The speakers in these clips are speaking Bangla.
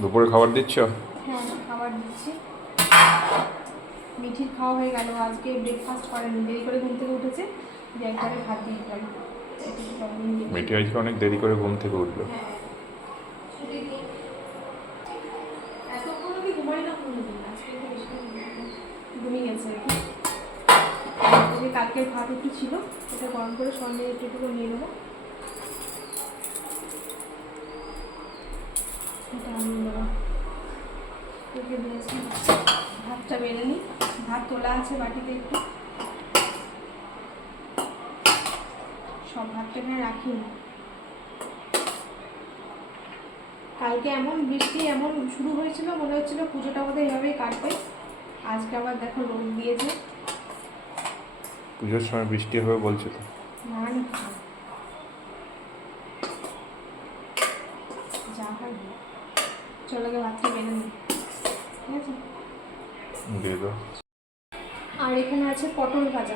দুপুরে খাবার দিচ্ছ? হ্যাঁ খাবার দিচ্ছি। মিঠির খাওয়া হয়ে গেল। আজকে ব্রেকফাস্ট করেনি। দেরি করে ঘুম থেকে উঠেছে। যে একবারে ভাত দিয়ে দিলাম। মেয়েটি আজকে অনেক দেরি করে ঘুম থেকে উঠল। হ্যাঁ। ঘুমিয়ে গেছে কালকের ভাত একটু ছিল? এটা গরম করে সঙ্গে একটু একটু নিয়ে নেব। এটা আমি রেখে দিয়েছি ভাতটা বেড়ে নিই। ভাত তোলা আছে বাটিতে একটু। সব ভাতটা এখানে রাখিনি কালকে এমন বৃষ্টি এমন শুরু হয়েছিল মনে হচ্ছিল পুজোটা বোধহয় এভাবেই কাটবে। আজকে আবার দেখো রোদ দিয়েছে। পুজোর সময় বৃষ্টি হবে বলছে তো? না না। যা হোক। চলো গে ভাতটা বেড়ে নিই। ঠিক আছে দিয়ে দাও। আর এখানে আছে পটল ভাজা।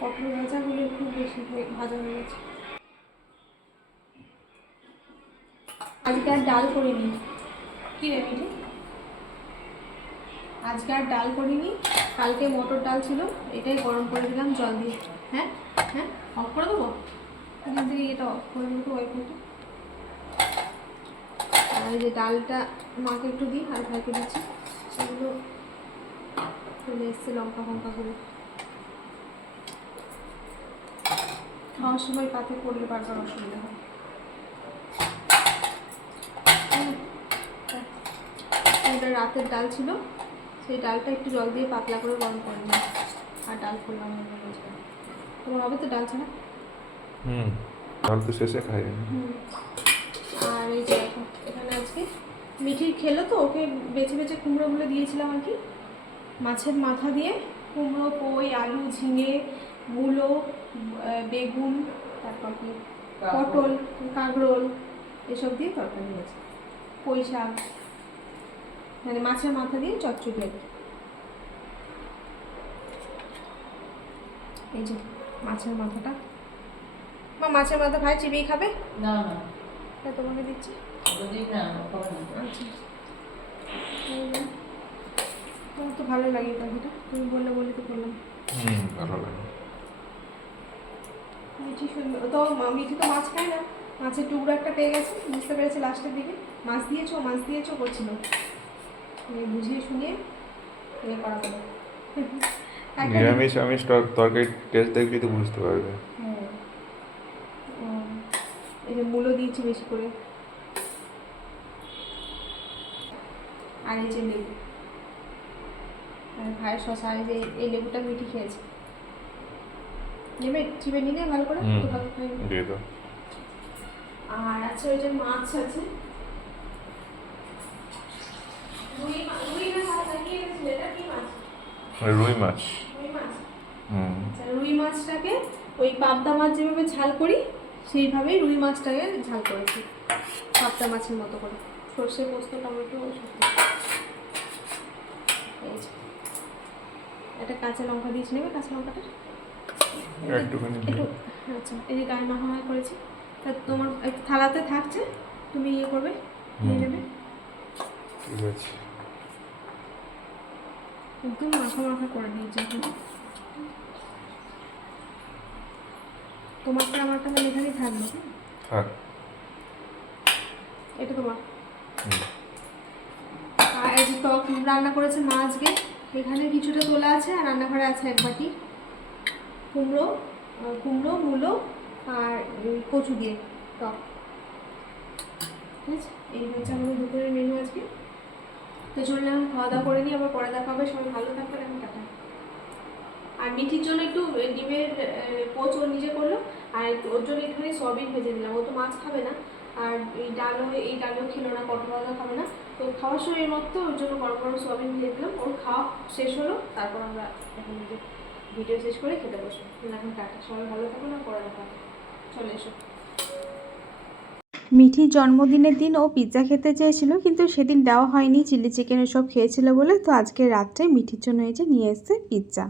পটল ভাজাগুলো একটু বেশি হয়ে- ভাজা হয়ে গেছে। আজকে আর ডাল করিনি। কি রে মিঠি? আজকে আর ডাল করিনি, কালকে মটর ডাল ছিল, এটাই গরম করে দিলাম, জল দিয়ে। হ্যাঁ? হ্যাঁ? অফ করে দেবো? এখান থেকে এটা অফ করে দেবো আর এই যে ডালটা মাকে একটু দিই আর ভাইকে দিচ্ছি। সেগুলো চলে এসছে লঙ্কা ফঙ্কা করে। খাওয়ার সময় পাতে পড়লে বারবার অসুবিধা হয়। এটা রাতের ডাল ছিল সেই ডালটা একটু জল দিয়ে পাতলা করে গরম করে নিই। আর ডাল করলাম তোমার হবে তো ডাল ছাড়া? হুম জল তো শেষে খাই হুম। আর এই যে এখন- এখানে আজকে মিঠি খেলো তো ওকে বেছে বেছে কুমড়োগুলো দিয়েছিলাম আর কি। মাছের মাথা দিয়ে কুমড়ো পই আলু ঝিঙে মূলো বেগুন তারপর কি? পটল কাঁকরোল এসব দিয়ে তরকারি হয়েছে। পই শাক। মানে মাছের মাথা দিয়ে চচ্চড়ি আর কি। এই যে মাছের মাথাটা। মা মাছের মাথা ভাই চিবিয়ে খাবে? না না। তোমাকে দিচ্ছি। তোমার তো ভালো লাগে পাখিটা। তুমি বললে বলে তো করলাম হুম ভালো লাগে। মিঠি সুন্দর তো মিঠি তো মাছ খায় না। মাছের টুকরো একটা পেয়ে গেছে বুঝতে পেরেছে লাস্টের দিকে। মাছ দিয়েছ মাছ দিয়েছ করছিল। বুঝিয়ে শুনিয়ে ইয়ে করা একটা নিরামিষ আমিষ তর- তরকারির টেস্ট দেখলে তো বুঝতে পারবে। হ্যাঁ। এই যে মূলো দিয়েছি বেশি করে। আর এই যে লেবু। আর ভাইয়ের শশা এই যে এই লেবুটা মিঠি খেয়েছে। নেবে? চিবে নিলে ভালো করে? দিয়ে দাও। আর আছে ওই যে মাছ আছে। রুই মাছ? রুই মাছটাকে ওই পাবদা মাছ যেভাবে ঝাল করি সেইভাবেই রুই মাছটাকে ঝাল করেছি। পাবদা মাছের মতো করে। সর্ষে পোস্ত টমেটো। একটা কাঁচা লঙ্কা দিয়েছি নেবে কাঁচা লঙ্কাটা? একটুখানি একটু আচ্ছা এই যে গায়ে মাখা মাখা করেছি। তা তোমার একটু থালাতে থাকছে? তুমি ইয়ে করবে? নিয়ে। নেবে ঠিক আছে। একদম মাখা মাখা করে দিয়েছি এখন। তোমারটা আমারটা মানে এখানেই থাকবে থাক এটা তোমার হুম। আর এই যে টক রান্না করেছে মা আজকে। এখানে কিছুটা তোলা আছে আর রান্নাঘরে আছে এক বাটি কুমড়ো কুমড়ো, মূলো আর কচু দিয়ে টক। ঠিক আছে? এই হচ্ছে আমাদের দুপুরের মেনু আজকে। তো চললাম খাওয়া দাওয়া করে নিই, আবার পরে দেখা হবে। সবাই ভালো থাকবেন এখন টাটা। আর মিঠির জন্য একটু ডিমের পোচ ও নিজে করল। আর ওর জন্য একটুখানি সয়াবিন ভেজে দিলাম ও তো মাছ খাবে না। আর এই ডালও এই ডালও খেলো না ভাজা খাবে না। তো খাওয়ার সময় মতো ওর জন্য গরম গরম সোয়াবিন দিয়ে দিলাম। ওর খাওয়া শেষ হলো, তারপর আমরা এখন ভিডিও শেষ করে খেতে বসবো। এখন টাটা। সবাই ভালো থাকুন আর পরে দেখা চলে এসো। মিঠির জন্মদিনের দিন ও পিৎজা খেতে চেয়েছিল, কিন্তু সেদিন দেওয়া হয়নি। চিলি চিকেন সব খেয়েছিল বলে তো আজকে রাত্রে মিঠির জন্য যে নিয়ে এসছে পিৎজা